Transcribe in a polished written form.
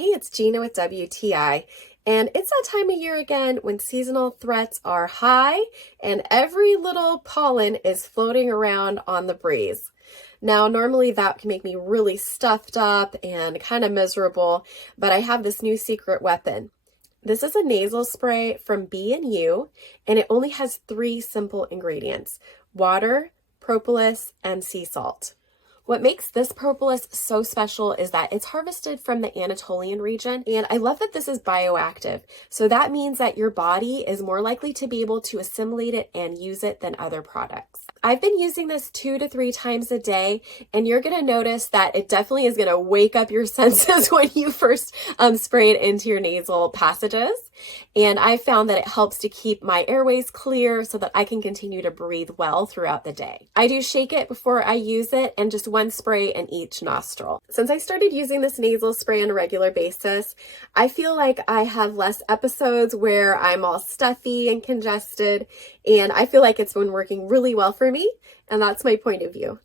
Hey, it's Gina with WTI, and it's that time of year again when seasonal threats are high and every little pollen is floating around on the breeze. Now, normally that can make me really stuffed up and kind of miserable, but I have this new secret weapon. This is a nasal spray from BEE+You, and it only has 3 simple ingredients: water, propolis, and sea salt. What makes this propolis so special is that it's harvested from the Anatolian region, and I love that this is bioactive. So that means that your body is more likely to be able to assimilate it and use it than other products. I've been using this 2 to 3 times a day, and you're going to notice that it definitely is going to wake up your senses when you first spray it into your nasal passages. And I found that it helps to keep my airways clear so that I can continue to breathe well throughout the day. I do shake it before I use it, and just 1 spray in each nostril. Since I started using this nasal spray on a regular basis, I feel like I have less episodes where I'm all stuffy and congested, and I feel like it's been working really well for me, and that's my point of view.